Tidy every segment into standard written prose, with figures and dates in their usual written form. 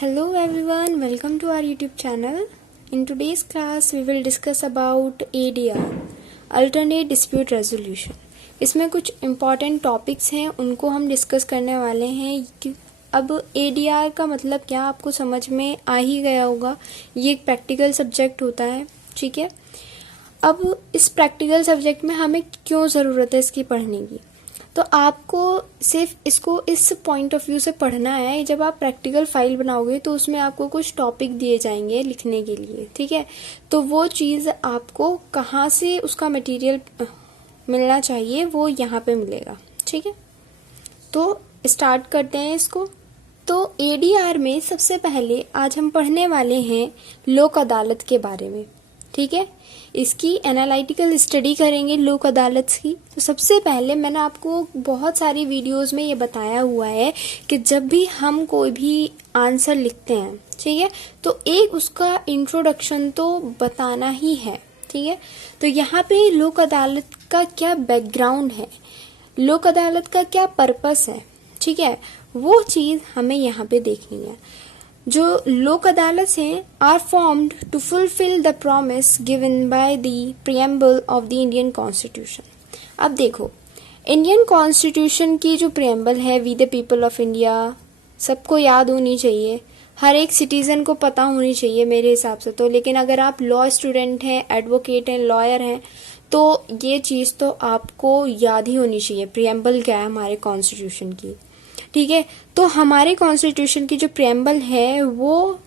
Hello everyone, welcome to our YouTube channel. In today's class we will discuss about ADR, Alternate Dispute Resolution. इसमें कुछ important topics हैं, उनको हम discuss करने वाले हैं कि अब ADR का मतलब क्या आपको समझ में आ ही गया होगा. ये एक practical subject होता है, ठीक है. अब इस practical subject में हमें क्यों ज़रूरत है इसकी पढ़ने की, तो आपको सिर्फ इसको इस पॉइंट ऑफ व्यू से पढ़ना है. जब आप प्रैक्टिकल फाइल बनाओगे तो उसमें आपको कुछ टॉपिक दिए जाएंगे लिखने के लिए, ठीक है. तो वो चीज़ आपको कहाँ से उसका मटेरियल मिलना चाहिए वो यहाँ पे मिलेगा, ठीक है. तो स्टार्ट करते हैं इसको. तो एडीआर में सबसे पहले आज हम पढ़ने वाले हैं लोक अदालत के बारे में, ठीक है. इसकी एनालिटिकल स्टडी करेंगे लोक अदालत की. तो सबसे पहले मैंने आपको बहुत सारी वीडियोस में ये बताया हुआ है कि जब भी हम कोई भी आंसर लिखते हैं, ठीक है, तो एक उसका इंट्रोडक्शन तो बताना ही है, ठीक है. तो यहाँ पे लोक अदालत का क्या बैकग्राउंड है, लोक अदालत का क्या पर्पस है, ठीक है, वो चीज़ हमें यहाँ पे देखनी है. जो लोक अदालत हैं are formed to fulfil the promise given by the preamble of the Indian constitution. अब देखो, इंडियन कॉन्स्टिट्यूशन की जो प्रियम्बल है, we the people of India, सबको याद होनी चाहिए, हर एक सिटीजन को पता होनी चाहिए मेरे हिसाब से तो. लेकिन अगर आप लॉ स्टूडेंट हैं, एडवोकेट हैं, लॉयर हैं, तो ये चीज़ तो आपको याद ही होनी चाहिए. प्रियम्बल क्या है हमारे कॉन्स्टिट्यूशन की, ठीक है. तो हमारे कॉन्स्टिट्यूशन की जो प्रियम्बल है वो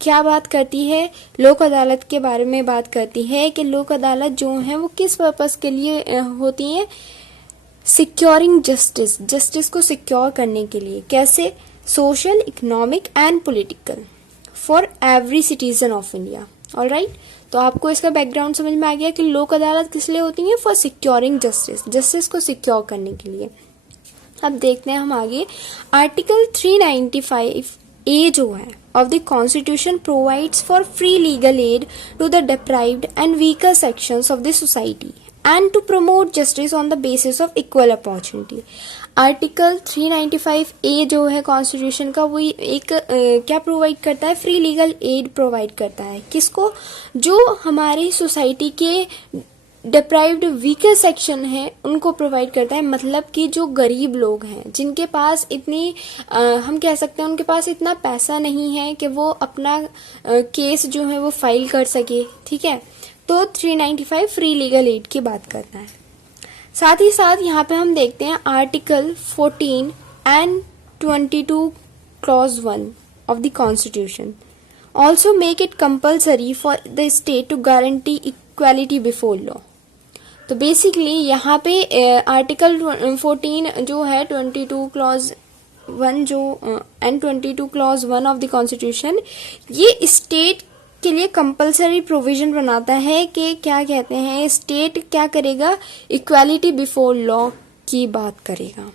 क्या बात करती है, लोक अदालत के बारे में बात करती है कि लोक अदालत जो है वो किस पर्पस के लिए होती है. सिक्योरिंग जस्टिस, जस्टिस को सिक्योर करने के लिए. कैसे? Social, economic and political for every citizen of India. Alright. तो आपको इसका बैकग्राउंड समझ में आ गया कि लोक अदालत किस लिए होती है. फॉर सिक्योरिंग जस्टिस, जस्टिस को सिक्योर करने के लिए. अब देखते हैं हम आगे. आर्टिकल 395A जो है of the constitution provides for free legal aid to the deprived and weaker sections of the society and to promote justice on the basis of equal opportunity. Article 395A जो है constitution का, वो एक क्या provide करता है, free legal aid provide करता है. किसको? जो हमारी सोसाइटी के डिप्राइव्ड वीकर सेक्शन है उनको प्रोवाइड करता है. मतलब कि जो गरीब लोग हैं, जिनके पास इतनी हम कह सकते हैं उनके पास इतना पैसा नहीं है कि वो अपना केस जो है वो फाइल कर सके, ठीक है. तो 395 फ्री लीगल एड की बात करता है. साथ ही साथ यहाँ पे हम देखते हैं article 14 and 22 clause 1 of the constitution also make it compulsory for the state to guarantee equality before law. तो बेसिकली यहाँ पे आर्टिकल 14 जो है 22 क्लॉज 1 जो and 22 clause 1 of the constitution, ये स्टेट के लिए कंपलसरी प्रोविजन बनाता है कि क्या कहते हैं, स्टेट क्या करेगा, इक्वालिटी बिफोर लॉ की बात करेगा.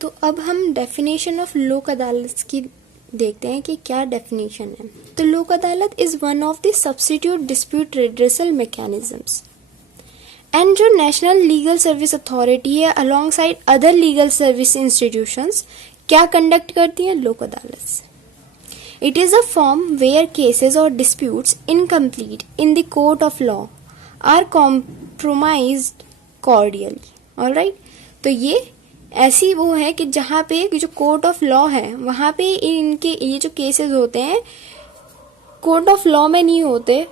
तो अब हम डेफिनेशन ऑफ लोक अदालत की देखते हैं कि क्या डेफिनेशन है. तो Lok Adalat is one of the substitute dispute redressal mechanisms and जो नेशनल लीगल सर्विस अथॉरिटी है alongside other legal service institutions क्या कंडक्ट करती है, Lok Adalat. It is a form where cases और disputes incomplete in the court of law are compromised cordially. Alright. तो ये ऐसी वो है कि जहाँ पे जो कोर्ट ऑफ लॉ है वहाँ पे इनके ये जो केसेस होते हैं कोर्ट ऑफ लॉ में नहीं होते,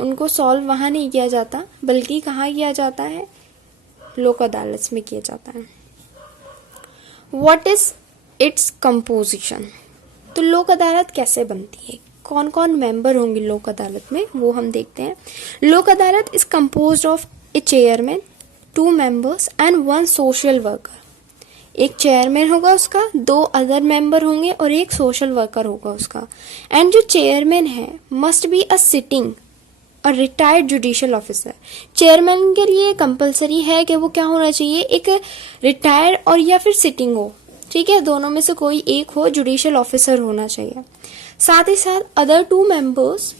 उनको सॉल्व वहाँ नहीं किया जाता, बल्कि कहाँ किया जाता है, लोक अदालत में किया जाता है. What is its composition. तो लोक अदालत कैसे बनती है, कौन कौन मेंबर होंगे लोक अदालत में, वो हम देखते हैं. लोक Adalat is composed of A chairman, 2 members and 1 social worker. एक चेयरमैन होगा उसका, 2 अदर मेंबर होंगे और एक सोशल वर्कर होगा उसका. एंड जो चेयरमैन है मस्ट बी अ सिटिंग और रिटायर्ड जुडिशियल ऑफिसर. चेयरमैन के लिए कंपलसरी है कि वो क्या होना चाहिए, एक रिटायर्ड और या फिर सिटिंग हो, ठीक है, दोनों में से कोई एक हो, जुडिशियल ऑफिसर होना चाहिए. साथ ही साथ other 2 members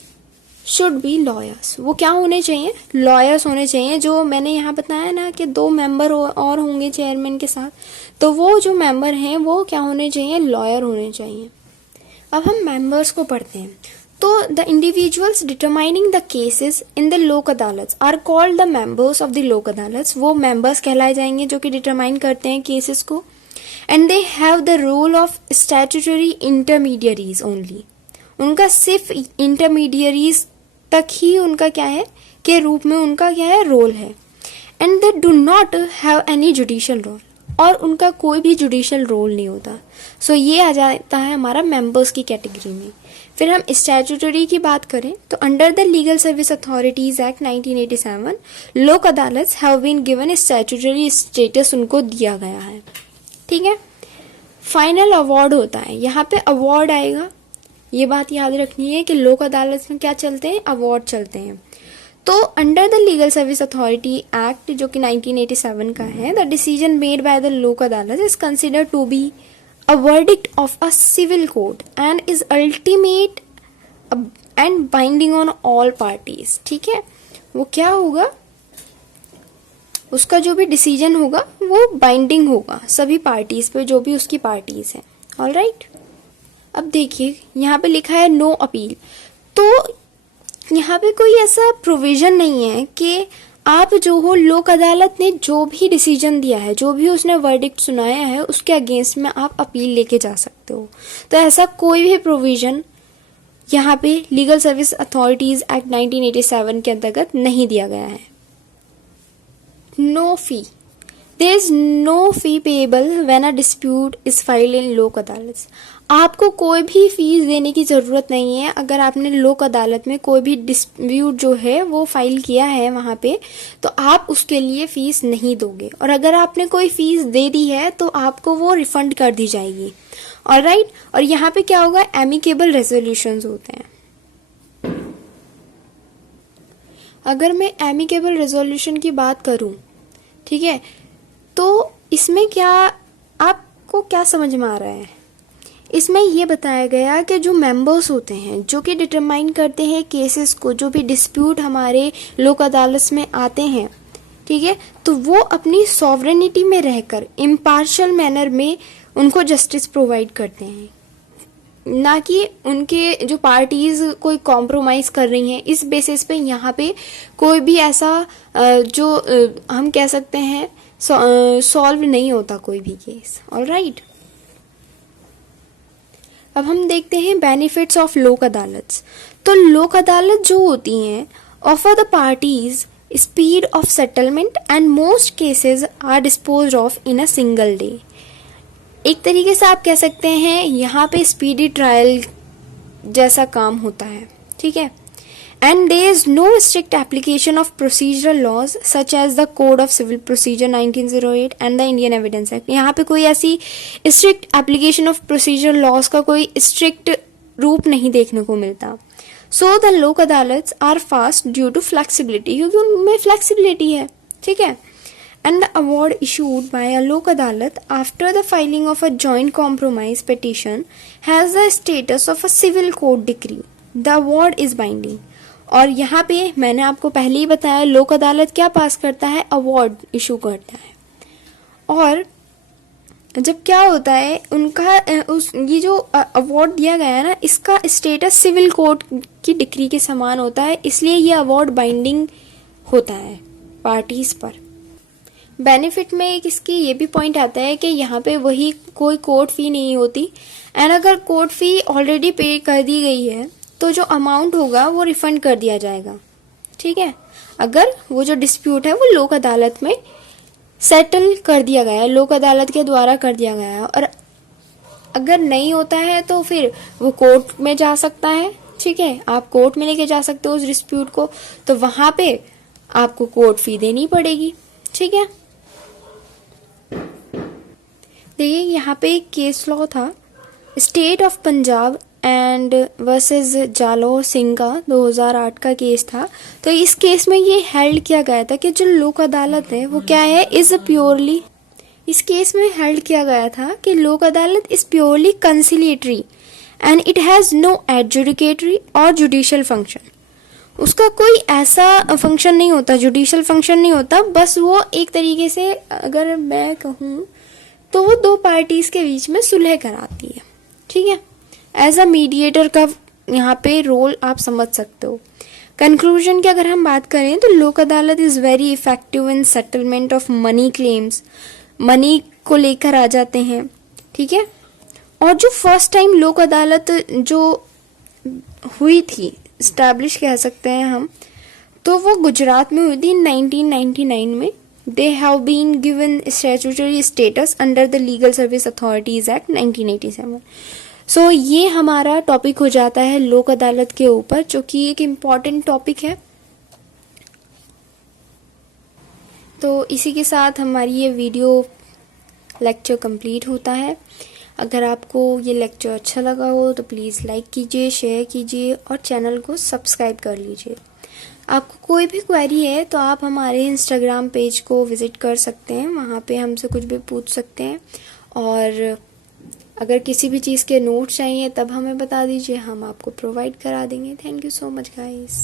should be lawyers. वो क्या होने चाहिए? लॉयर्स होने चाहिए। जो मैंने यहाँ बताया ना कि 2 मेंबर और होंगे चेयरमैन के साथ, तो वो जो मेंबर हैं वो क्या होने चाहिए? लॉयर होने चाहिए। अब हम मेंबर्स को पढ़ते हैं। तो the individuals determining the cases in the Lok Adalat are called the members of the Lok Adalat. वो मेंबर्स कहलाए जाएंगे जो कि डिटरमाइन करते हैं केसेस को। And they have the role of statutory intermediaries only. उनका सिर्फ इंटरमीडियरीज तक ही उनका क्या है के रूप में उनका क्या है? रोल है। And they do not have any judicial role. और उनका कोई भी जुडिशियल रोल नहीं होता। सो ये आ जाता है हमारा मेंबर्स की कैटेगरी में। फिर हम स्टैट्यूटरी की बात करें तो under the legal service authorities act 1987 Lok Adalat have been given statutory status उनको दिया गया है। ठीक है। फाइनल अवार्ड होता है, यहाँ पे अवार्ड आएगा। ये बात याद रखनी है कि लोक अदालत में क्या चलते हैं? अवार्ड चलते हैं। तो under the legal service authority act जो कि 1987 का है, the decision made by the Lok Adalat is considered to be a verdict of a civil court and is ultimate and binding on all parties. ठीक है। वो क्या होगा? उसका जो भी डिसीजन होगा वो बाइंडिंग होगा सभी पार्टीज पे, जो भी उसकी पार्टीज हैं। All right. अब देखिए यहाँ पे लिखा है नो अपील। तो यहाँ पे कोई ऐसा प्रोविजन नहीं है कि आप जो हो लोक अदालत ने जो भी डिसीजन दिया है, जो भी उसने वर्डिक्ट सुनाया है, उसके अगेंस्ट में आप अपील लेके जा सकते हो। तो ऐसा कोई भी प्रोविजन यहाँ पे लीगल सर्विस अथॉरिटीज एक्ट 1987 के अंतर्गत नहीं दिया गया है। No fee. There is no fee payable when a dispute is filed in Lok Adalat. आपको कोई भी फीस देने की ज़रूरत नहीं है। अगर आपने लोक अदालत में कोई भी डिस्प्यूट जो है वो फाइल किया है वहाँ पे, तो आप उसके लिए फ़ीस नहीं दोगे। और अगर आपने कोई फ़ीस दे दी है तो आपको वो रिफ़ंड कर दी जाएगी। ऑलराइट। और यहाँ पे क्या होगा? एमिकेबल रेजोल्यूशंस होते हैं। अगर मैं एमिकेबल रेजोल्यूशन की बात करूँ, ठीक है, तो इसमें क्या आपको क्या समझ में आ रहा है? इसमें ये बताया गया कि जो मेंबर्स होते हैं जो कि डिटरमाइन करते हैं केसेस को, जो भी डिस्प्यूट हमारे लोक अदालत में आते हैं, ठीक है, तो वो अपनी सॉवरेनिटी में रहकर इम्पार्शियल मैनर में उनको जस्टिस प्रोवाइड करते हैं, ना कि उनके जो पार्टीज कोई कॉम्प्रोमाइज कर रही हैं इस बेसिस पे यहाँ पे कोई भी ऐसा जो हम कह सकते हैं सॉल्व नहीं होता कोई भी केस। ऑलराइट। अब हम देखते हैं बेनिफिट्स ऑफ लोक अदालत। तो लोक अदालत जो होती हैं offer the parties speed of settlement and most cases are disposed of in a single day. एक तरीके से आप कह सकते हैं यहाँ पे स्पीडी ट्रायल जैसा काम होता है। ठीक है। And there is no strict application of procedural laws such as the code of civil procedure 1908 and the Indian evidence act. यहाँ पे कोई ऐसी strict application of procedural laws का कोई स्ट्रिक्ट रूप नहीं देखने को मिलता। सो the Lok Adalat are fast due to flexibility, क्योंकि उनमें फ्लेक्सिबिलिटी है। ठीक है। And the award issued by a Lok Adalat after the filing of a joint compromise petition has the status of a civil court decree. The award is binding. और यहाँ पे मैंने आपको पहले ही बताया लोक अदालत क्या पास करता है? अवार्ड इशू करता है। और जब क्या होता है उनका ये जो अवार्ड दिया गया है ना, इसका स्टेटस सिविल कोर्ट की डिक्री के समान होता है, इसलिए ये अवार्ड बाइंडिंग होता है पार्टीज पर। बेनिफिट में एक इसकी ये भी पॉइंट आता है कि यहाँ पे वही कोई कोर्ट फी नहीं होती। एंड अगर कोर्ट फी ऑलरेडी पे कर दी गई है तो जो अमाउंट होगा वो रिफंड कर दिया जाएगा। ठीक है। अगर वो जो डिस्प्यूट है वो लोक अदालत में सेटल कर दिया गया है, लोक अदालत के द्वारा कर दिया गया है, और अगर नहीं होता है तो फिर वो कोर्ट में जा सकता है। ठीक है। आप कोर्ट में लेके जा सकते हो उस डिस्प्यूट को, तो वहां पे आपको कोर्ट फी देनी पड़ेगी। ठीक है। देखिए यहाँ पे एक केस लॉ था, state of Punjab and versus जालो सिंह का 2008 का केस था। तो इस केस में ये हेल्ड किया गया था कि जो लोक अदालत है वो क्या है? इज प्योरली, इस केस में हेल्ड किया गया था कि Lok Adalat is purely conciliatory and it has no adjudicatory और जुडिशियल फंक्शन। उसका कोई ऐसा फंक्शन नहीं होता, जुडिशियल फंक्शन नहीं होता, बस वो एक तरीके से अगर मैं कहूँ तो वो दो पार्टीज के बीच में सुलह कराती है, ठीक है। एज अ मीडिएटर का यहाँ पे रोल आप समझ सकते हो। कंक्लूजन की अगर हम बात करें तो Lok Adalat is very effective in settlement of money claims, money को लेकर आ जाते हैं, ठीक है। और जो फर्स्ट टाइम लोक अदालत जो हुई थी, स्टैब्लिश कह सकते हैं हम, तो वो गुजरात में हुई थी 1999 में। They have been given statutory status under the legal service authorities act 1987। So ये हमारा टॉपिक हो जाता है लोक अदालत के ऊपर, जो कि एक इम्पॉर्टेंट टॉपिक है। तो इसी के साथ हमारी ये वीडियो लेक्चर कंप्लीट होता है। अगर आपको ये लेक्चर अच्छा लगा हो तो प्लीज़ लाइक कीजिए, शेयर कीजिए और चैनल को सब्सक्राइब कर लीजिए। आपको कोई भी क्वेरी है तो आप हमारे इंस्टाग्राम पेज को विज़िट कर सकते हैं, वहाँ पे हमसे कुछ भी पूछ सकते हैं। और अगर किसी भी चीज़ के नोट्स चाहिए तब हमें बता दीजिए, हम आपको प्रोवाइड करा देंगे। Thank you so much guys.